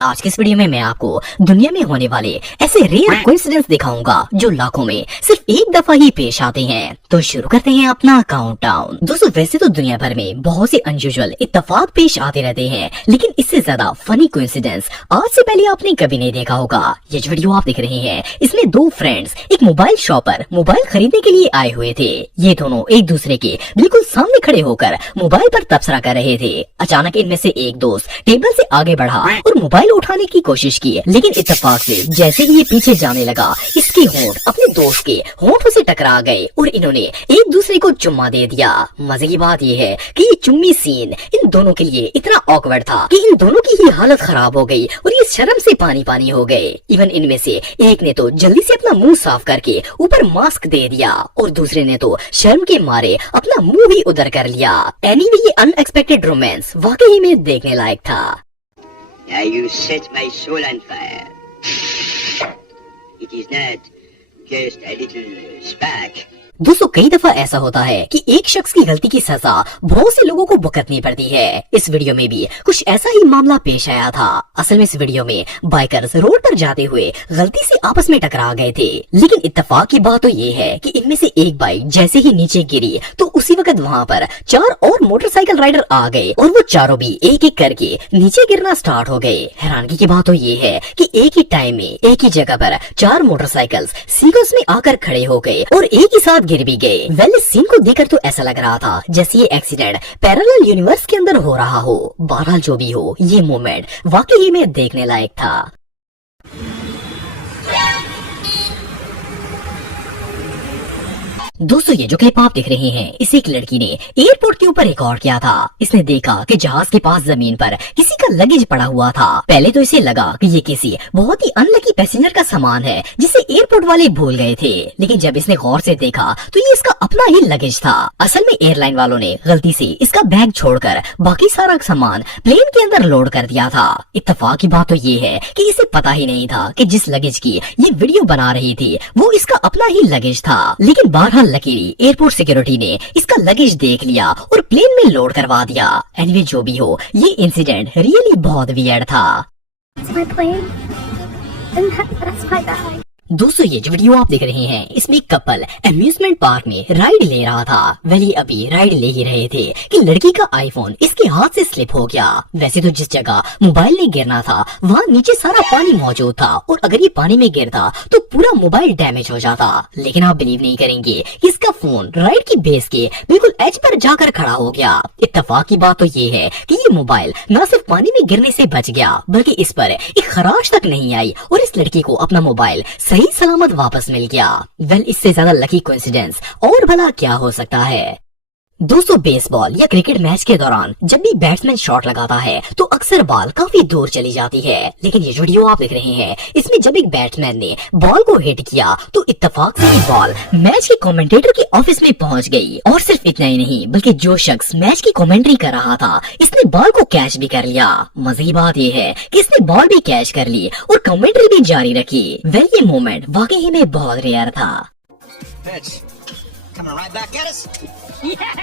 आज के इस वीडियो में मैं आपको दुनिया में होने वाले ऐसे रेयर कोइंसिडेंस दिखाऊंगा जो लाखों में सिर्फ एक दफा ही पेश आते हैं। तो शुरू करते हैं अपना काउंटडाउन। दोस्तों वैसे तो दुनिया भर में बहुत से अनयूजुअल इत्तेफाक पेश आते रहते हैं, लेकिन इससे ज्यादा फनी कोइंसिडेंस आज से पहले आपने कभी नहीं देखा होगा। ये जो वीडियो आप देख रहे हैं इसमें दो फ्रेंड्स एक मोबाइल शॉप पर मोबाइल खरीदने के लिए आए हुए थे। ये दोनों एक दूसरे के बिल्कुल सामने खड़े होकर मोबाइल पर तबसरा कर रहे थे। अचानक इनमें से एक दोस्त टेबल से आगे बढ़ा और मोबाइल उठाने की कोशिश की, लेकिन इत्तेफाक से जैसे ही ये पीछे जाने लगा इसके होंठ अपने दोस्त के होंठों से टकरा गए और इन्होंने एक दूसरे को चुम्मा दे दिया। मजे की बात ये है कि ये चुम्मी सीन इन दोनों के लिए इतना ऑकवर्ड था कि इन दोनों की ही हालत खराब हो गई और ये शर्म से पानी पानी हो गए। इवन इनमें से एक ने तो जल्दी से अपना मुंह साफ करके ऊपर मास्क दे दिया और दूसरे ने तो शर्म के मारे अपना मुंह भी उधर कर लिया। एनीवे ये अनएक्सपेक्टेड रोमांस वाकई में देखने लायक था। Now you set my soul on fire. It is not just a little spark. दोस्तों कई दफा ऐसा होता है कि एक शख्स की गलती की सजा बहुत से लोगों को भुगतनी पड़ती है। इस वीडियो में भी कुछ ऐसा ही मामला पेश आया था। असल में इस वीडियो में बाइकर्स रोड पर जाते हुए गलती से आपस में टकरा गए थे, लेकिन इत्तेफाक की बात तो ये है कि इनमें से एक बाइक जैसे ही नीचे गिरी तो उसी वक्त वहाँ पर 4 और मोटरसाइकिल राइडर आ गए और वो चारों भी एक एक करके नीचे गिरना स्टार्ट हो गए। हैरानगी की बात तो ये है कि एक ही टाइम में एक ही जगह पर 4 मोटरसाइकिल्स सीक्वेंस में आकर खड़े हो गए और एक ही साथ गिर भी गए। वेल इस सीन को देखकर तो ऐसा लग रहा था जैसे ये एक्सीडेंट पैरेलल यूनिवर्स के अंदर हो रहा हो। बहरहाल जो भी हो ये मोमेंट वाकई में देखने लायक था। दोस्तों ये जो क्लिप आप देख रहे हैं इसे एक लड़की ने एयरपोर्ट के ऊपर रिकॉर्ड किया था। इसने देखा कि जहाज के पास जमीन पर किसी का लगेज पड़ा हुआ था। पहले तो इसे लगा कि ये किसी बहुत ही अनलकी पैसेंजर का सामान है जिसे एयरपोर्ट वाले भूल गए थे, लेकिन जब इसने गौर से देखा तो ये इसका अपना ही लगेज था। असल में एयरलाइन वालों ने गलती से इसका बैग छोड़कर बाकी सारा सामान प्लेन के अंदर लोड कर दिया था। इत्तेफाक की बात तो ये है कि इसे पता ही नहीं था कि जिस लगेज की ये वीडियो बना रही थी वो इसका अपना ही लगेज था, लेकिन बहरहाल लकीली एयरपोर्ट सिक्योरिटी ने इसका लगेज देख लिया और प्लेन में लोड करवा दिया। एनीवे जो भी हो ये इंसिडेंट रियली बहुत वियर्ड था। दोस्तों ये जो वीडियो आप देख रहे हैं इसमें एक कपल अम्यूजमेंट पार्क में राइड ले रहा था। वही अभी राइड ले ही रहे थे कि लड़की का आईफोन इसके हाथ से स्लिप हो गया। वैसे तो जिस जगह मोबाइल ने गिरना था वहाँ नीचे सारा पानी मौजूद था और अगर ये पानी में गिरता तो पूरा मोबाइल डैमेज हो जाता, लेकिन आप बिलीव नहीं करेंगे कि इसका फोन राइड की बेस के बिल्कुल एज पर जाकर खड़ा हो गया। इत्तेफाक की बात तो ये है कि ये मोबाइल न सिर्फ पानी में गिरने से बच गया बल्कि इस पर एक खराश तक नहीं आई और इस लड़की को अपना मोबाइल सही सलामत वापस मिल गया। वेल इससे ज्यादा लकी कोइंसिडेंस और भला क्या हो सकता है। दोस्तों बेसबॉल या क्रिकेट मैच के दौरान जब भी बैट्समैन शॉट लगाता है तो अक्सर बॉल काफी दूर चली जाती है, लेकिन ये वीडियो आप देख रहे हैं इसमें जब एक बैट्समैन ने बॉल को हिट किया तो इत्तेफाक से ये बॉल मैच के कमेंटेटर के ऑफिस में पहुंच गई। और सिर्फ इतना ही नहीं बल्कि जो शख्स मैच की कमेंट्री कर रहा था इसने बॉल को कैच भी कर लिया। मजे की बात ये है कि इसने बॉल भी कैच कर ली और कमेंट्री भी जारी रखी। वेल ये मोमेंट वाकई में बहुत रेयर था। Coming right back at us. Yeah!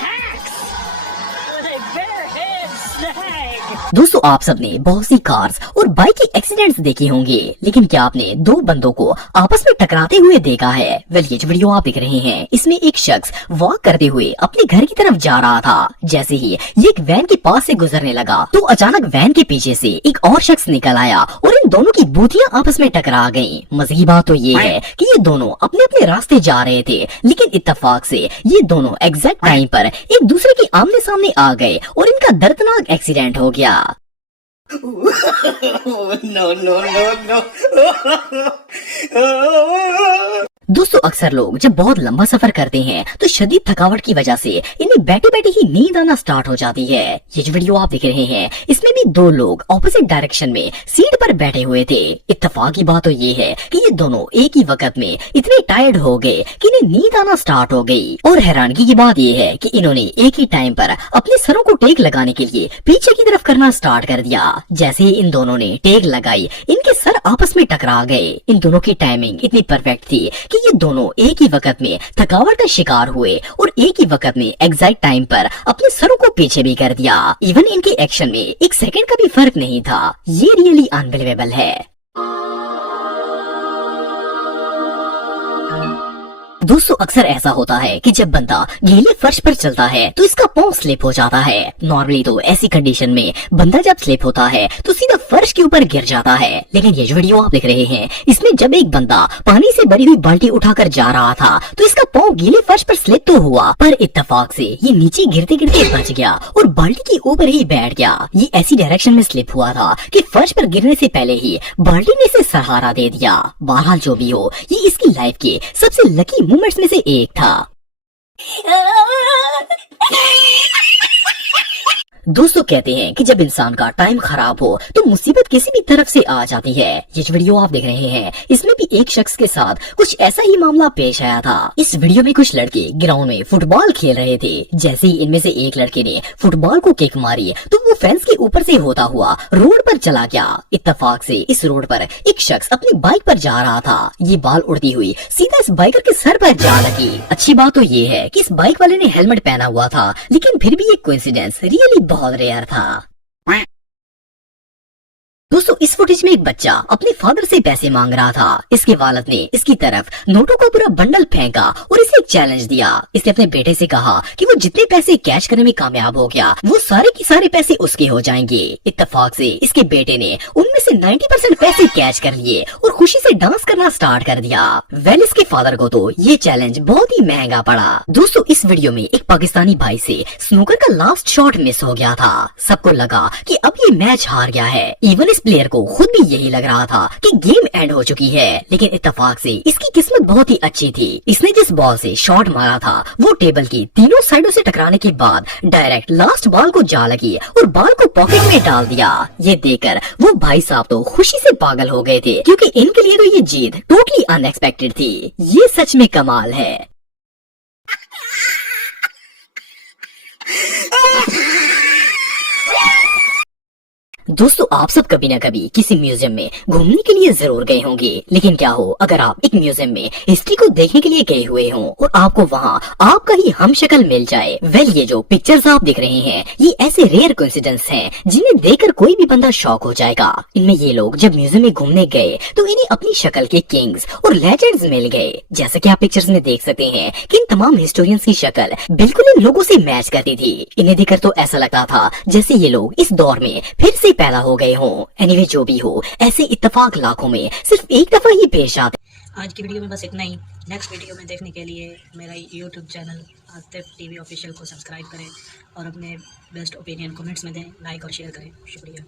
Hacks! With a bare head snag! दोस्तों आप सबने बहुत सी कार्स और बाइक के एक्सीडेंट्स देखे होंगे, लेकिन क्या आपने दो बंदों को आपस में टकराते हुए देखा है? वेल ये जो वीडियो आप देख रहे हैं इसमें एक शख्स वॉक करते हुए अपने घर की तरफ जा रहा था। जैसे ही ये एक वैन के पास से गुजरने लगा तो अचानक वैन के पीछे से एक और शख्स निकल आया और इन दोनों की बूथियां आपस में टकरा गयी। मजे की बात तो ये है कि ये दोनों अपने अपने रास्ते जा रहे थे, लेकिन इत्तेफाक से ये दोनों एग्जैक्ट टाइम पर एक दूसरे के आमने सामने आ गए और इनका दर्दनाक एक्सीडेंट हो गया। No, no, no, no. दोस्तों अक्सर लोग जब बहुत लंबा सफर करते हैं तो शदीद थकावट की वजह से इन्हें बैठे बैठे ही नींद आना स्टार्ट हो जाती है। ये जो वीडियो आप देख रहे हैं इसमें भी दो लोग ऑपोजिट डायरेक्शन में सीट पर बैठे हुए थे। इत्तेफाक की बात तो ये है कि ये दोनों एक ही वक्त में इतने टायर्ड हो गए कि इन्हें नींद आना स्टार्ट हो गई। और हैरानगी की बात ये है कि इन्होंने एक ही टाइम पर अपने सरों को टेक लगाने के लिए पीछे की तरफ करना स्टार्ट कर दिया। जैसे ही इन दोनों ने टेक लगाई इनके सर आपस में टकरा गए। इन दोनों की टाइमिंग इतनी परफेक्ट थी कि कि ये दोनों एक ही वक्त में थकावट का शिकार हुए और एक ही वक्त में एग्जैक्ट टाइम पर अपने सरों को पीछे भी कर दिया। इवन इनके एक्शन में एक सेकंड का भी फर्क नहीं था। ये रियली अनबिलीवेबल है। दोस्तों अक्सर ऐसा होता है कि जब बंदा गीले फर्श पर चलता है तो इसका पाँव स्लिप हो जाता है। नॉर्मली तो ऐसी कंडीशन में बंदा जब स्लिप होता है तो सीधा फर्श के ऊपर गिर जाता है। लेकिन ये जो वीडियो आप देख रहे हैं इसमें जब एक बंदा पानी से भरी हुई बाल्टी उठाकर जा रहा था तो इसका पाँव गीले फर्श पर स्लिप तो हुआ, पर इत्तेफाक से ये नीचे गिरते गिरते बच गया और बाल्टी के ऊपर ही बैठ गया। ये ऐसी डायरेक्शन में स्लिप हुआ था कि फर्श पर गिरने से पहले ही बाल्टी ने इसे सहारा दे दिया। बहरहाल जो भी हो, ये इसकी लाइफ के सबसे लकी मोमेंट्स में से एक था। दोस्तों कहते हैं कि जब इंसान का टाइम खराब हो तो मुसीबत किसी भी तरफ से आ जाती है। ये जो वीडियो आप देख रहे हैं इसमें भी एक शख्स के साथ कुछ ऐसा ही मामला पेश आया था। इस वीडियो में कुछ लड़के ग्राउंड में फुटबॉल खेल रहे थे। जैसे ही इनमें से एक लड़के ने फुटबॉल को किक मारी तो वो फेंस के ऊपर से होता हुआ रोड पर चला गया। इत्तेफाक से इस रोड पर एक शख्स अपनी बाइक पर जा रहा था। ये बाल उड़ती हुई सीधा इस बाइकर के सर पर जा लगी। अच्छी बात तो ये है कि इस बाइक वाले ने हेलमेट पहना हुआ था, लेकिन फिर भी ये कोइंसिडेंस रियली बहुत रेयर था। दोस्तों इस फुटेज में एक बच्चा अपने फादर से पैसे मांग रहा था। इसके वालिद ने इसकी तरफ नोटों का पूरा बंडल फेंका और इसे एक चैलेंज दिया। इसने अपने बेटे से कहा कि वो जितने पैसे कैच करने में कामयाब हो गया वो सारे के सारे पैसे उसके हो जाएंगे। इत्तेफाक से इसके बेटे ने उनमें से 90% पैसे कैच कर लिए और खुशी से डांस करना स्टार्ट कर दिया। वेल इसके फादर को तो ये चैलेंज बहुत ही महंगा पड़ा। दोस्तों इस वीडियो में एक पाकिस्तानी भाई से स्नूकर का लास्ट शॉट मिस हो गया था। सबको लगा कि अब ये मैच हार गया है। इवन इस प्लेयर को खुद भी यही लग रहा था कि गेम एंड हो चुकी है, लेकिन इत्तेफाक से इसकी किस्मत बहुत ही अच्छी थी। इसने जिस बॉल से शॉट मारा था वो टेबल की तीनों साइडों से टकराने के बाद डायरेक्ट लास्ट बॉल को जा लगी और बॉल को पॉकेट में डाल दिया। ये देखकर वो भाई साहब तो खुशी से पागल हो गए थे, क्योंकि इनके लिए तो ये जीत टोटली अनएक्सपेक्टेड थी। ये सच में कमाल है। दोस्तों आप सब कभी न कभी किसी म्यूजियम में घूमने के लिए जरूर गए होंगे, लेकिन क्या हो अगर आप एक म्यूजियम में हिस्ट्री को देखने के लिए गए हुए हों और आपको वहाँ आपका ही हमशक्ल मिल जाए। वेल ये जो पिक्चर्स आप देख रहे हैं ये ऐसे रेयर कोइंसिडेंस हैं जिन्हें देखकर कोई भी बंदा शॉक हो जाएगा। इनमें ये लोग जब म्यूजियम में घूमने गए तो इन्हें अपनी शक्ल के किंग्स और लेजेंड्स मिल गए। जैसा कि आप पिक्चर्स में देख सकते हैं कि इन तमाम हिस्टोरियंस की शक्ल बिल्कुल इन लोगों से मैच करती थी। इन्हें देखकर तो ऐसा लगता था जैसे ये लोग इस दौर में फिर से पैदा हो गए हों। एनीवे जो भी हो, ऐसे इत्तेफाक लाखों में सिर्फ एक दफा ही पेश आते। आज की वीडियो में बस इतना ही। नेक्स्ट वीडियो में देखने के लिए मेरा YouTube channel Atif TV official को सब्सक्राइब करें और अपने बेस्ट ओपिनियन कमेंट्स में दें, लाइक और शेयर करें। शुक्रिया।